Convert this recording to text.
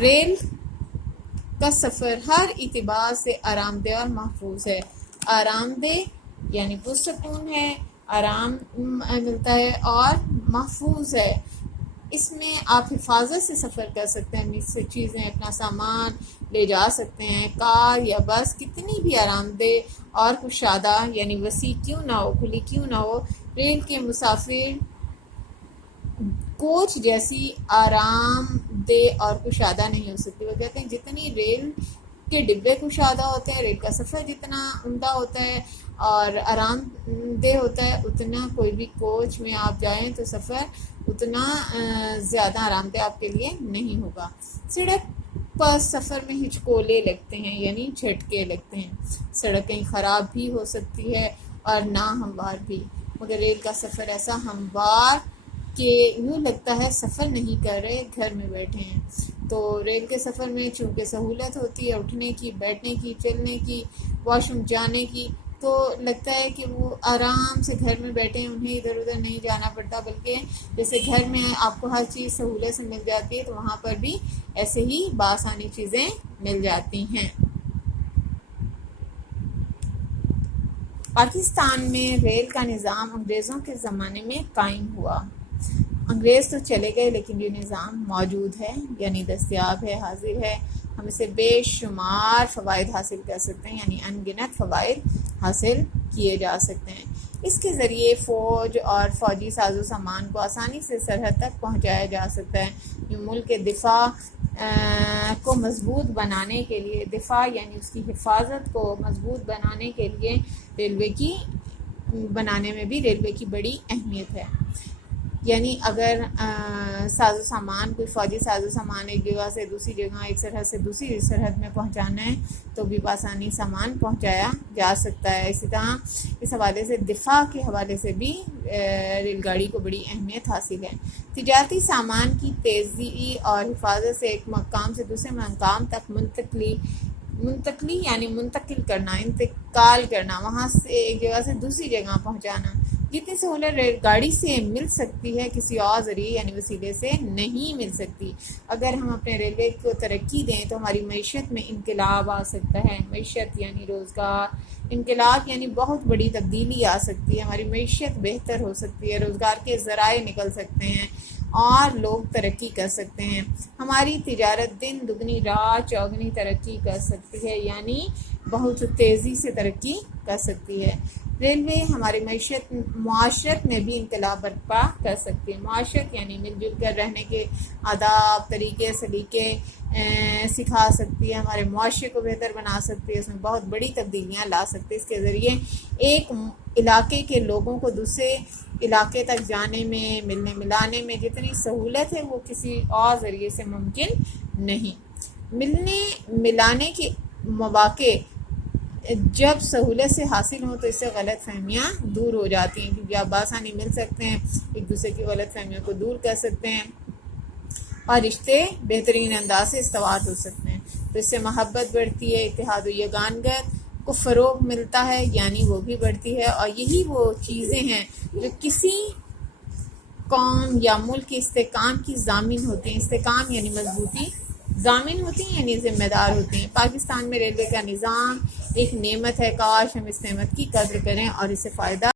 Rail کا سفر ہر اعتبار سے آرام دہ اور محفوظ ہے۔ آرام دہ یعنی پرسکون ہے، آرام ملتا ہے اور محفوظ ہے۔ اس میں آپ حفاظت سے سفر کر سکتے ہیں، اپنی چیزیں اپنا سامان لے جا سکتے ہیں۔ کار یا بس کتنی بھی آرام دہ اور کشادہ یعنی وسیع کیوں نہ ہو، کھلی کیوں نہ ہو، ریل کے مسافر کوچ جیسی آرام دہ اور کشادہ نہیں ہو سکتی۔ وہ کہتے ہیں جتنی ریل کے ڈبے کشادہ ہوتے ہیں، ریل کا سفر جتنا عمدہ ہوتا ہے اور آرام دہ ہوتا ہے، اتنا کوئی بھی کوچ میں آپ جائیں تو سفر اتنا زیادہ آرام دہ آپ کے لیے نہیں ہوگا۔ سڑک پر سفر میں ہچکولے لگتے ہیں یعنی جھٹکے لگتے ہیں۔ سڑک کہیں خراب بھی ہو سکتی ہے اور نہ ہموار بھی، مگر ریل کا سفر ایسا ہموار کہ یوں لگتا ہے سفر نہیں کر رہے، گھر میں بیٹھے ہیں۔ تو ریل کے سفر میں چونکہ سہولت ہوتی ہے اٹھنے کی، بیٹھنے کی، چلنے کی، واش روم جانے کی، تو لگتا ہے کہ وہ آرام سے گھر میں بیٹھے ہیں، انہیں ادھر ادھر نہیں جانا پڑتا، بلکہ جیسے گھر میں آپ کو ہر چیز سہولت سے مل جاتی ہے تو وہاں پر بھی ایسے ہی بآسانی چیزیں مل جاتی ہیں۔ پاکستان میں ریل کا نظام انگریزوں کے زمانے میں قائم ہوا۔ انگریز تو چلے گئے لیکن یہ نظام موجود ہے یعنی دستیاب ہے، حاضر ہے۔ ہم اسے بے شمار فوائد حاصل کر سکتے ہیں، یعنی ان گنت فوائد حاصل کیے جا سکتے ہیں۔ اس کے ذریعے فوج اور فوجی ساز و سامان کو آسانی سے سرحد تک پہنچایا جا سکتا ہے۔ یہ ملک کے دفاع کو مضبوط بنانے کے لیے، دفاع یعنی اس کی حفاظت کو مضبوط بنانے کے لیے بنانے میں بھی ریلوے کی بڑی اہمیت ہے۔ یعنی اگر ساز و سامان، کوئی فوجی ساز و سامان ایک جگہ سے دوسری جگہ، ایک سرحد سے دوسری سرحد میں پہنچانا ہے تو بھی بآسانی سامان پہنچایا جا سکتا ہے۔ اسی طرح اس حوالے سے دفاع کے حوالے سے بھی ریل گاڑی کو بڑی اہمیت حاصل ہے۔ تجارتی سامان کی تیزی اور حفاظت سے ایک مقام سے دوسرے مقام تک منتقلی یعنی منتقل کرنا، انتقال کرنا، وہاں سے ایک جگہ سے دوسری جگہ پہنچانا، جتنی سہولت ریل گاڑی سے مل سکتی ہے کسی اور ذریعے یعنی وسیلے سے نہیں مل سکتی۔ اگر ہم اپنے ریلوے کو ترقی دیں تو ہماری معیشت میں انقلاب آ سکتا ہے۔ معیشت یعنی روزگار، انقلاب یعنی بہت بڑی تبدیلی آ سکتی ہے، ہماری معیشت بہتر ہو سکتی ہے، روزگار کے ذرائع نکل سکتے ہیں اور لوگ ترقی کر سکتے ہیں۔ ہماری تجارت دن دگنی رات چوگنی ترقی کر سکتی ہے، یعنی بہت تیزی سے ترقی کر سکتی ہے۔ ریلوے ہماری معاشرت میں بھی انقلاب برپا کر سکتی ہے۔ معاشرت یعنی مل جل کر رہنے کے آداب، طریقے، سلیقے سکھا سکتی ہے، ہمارے معاشرے کو بہتر بنا سکتی ہے، اس میں بہت بڑی تبدیلیاں لا سکتی ہے۔ اس کے ذریعے ایک علاقے کے لوگوں کو دوسرے علاقے تک جانے میں، ملنے ملانے میں جتنی سہولت ہے وہ کسی اور ذریعے سے ممکن نہیں۔ ملنے ملانے کے مواقع جب سہولت سے حاصل ہوں تو اس سے غلط فہمیاں دور ہو جاتی ہیں، کیونکہ آپ بآسانی مل سکتے ہیں، ایک دوسرے کی غلط فہمیوں کو دور کر سکتے ہیں اور رشتے بہترین انداز سے استوار ہو سکتے ہیں۔ تو اس سے محبت بڑھتی ہے، اتحاد و یگانگت کو فروغ ملتا ہے، یعنی وہ بھی بڑھتی ہے، اور یہی وہ چیزیں ہیں جو کسی قوم یا ملک کے استحکام کی ضامن ہوتی ہیں۔ استحکام یعنی مضبوطی، ضامن ہوتی ہیں یعنی ذمہ دار ہوتی ہیں۔ پاکستان میں ریلوے کا نظام ایک نعمت ہے، کاش ہم اس نعمت کی قدر کریں اور اس سے فائدہ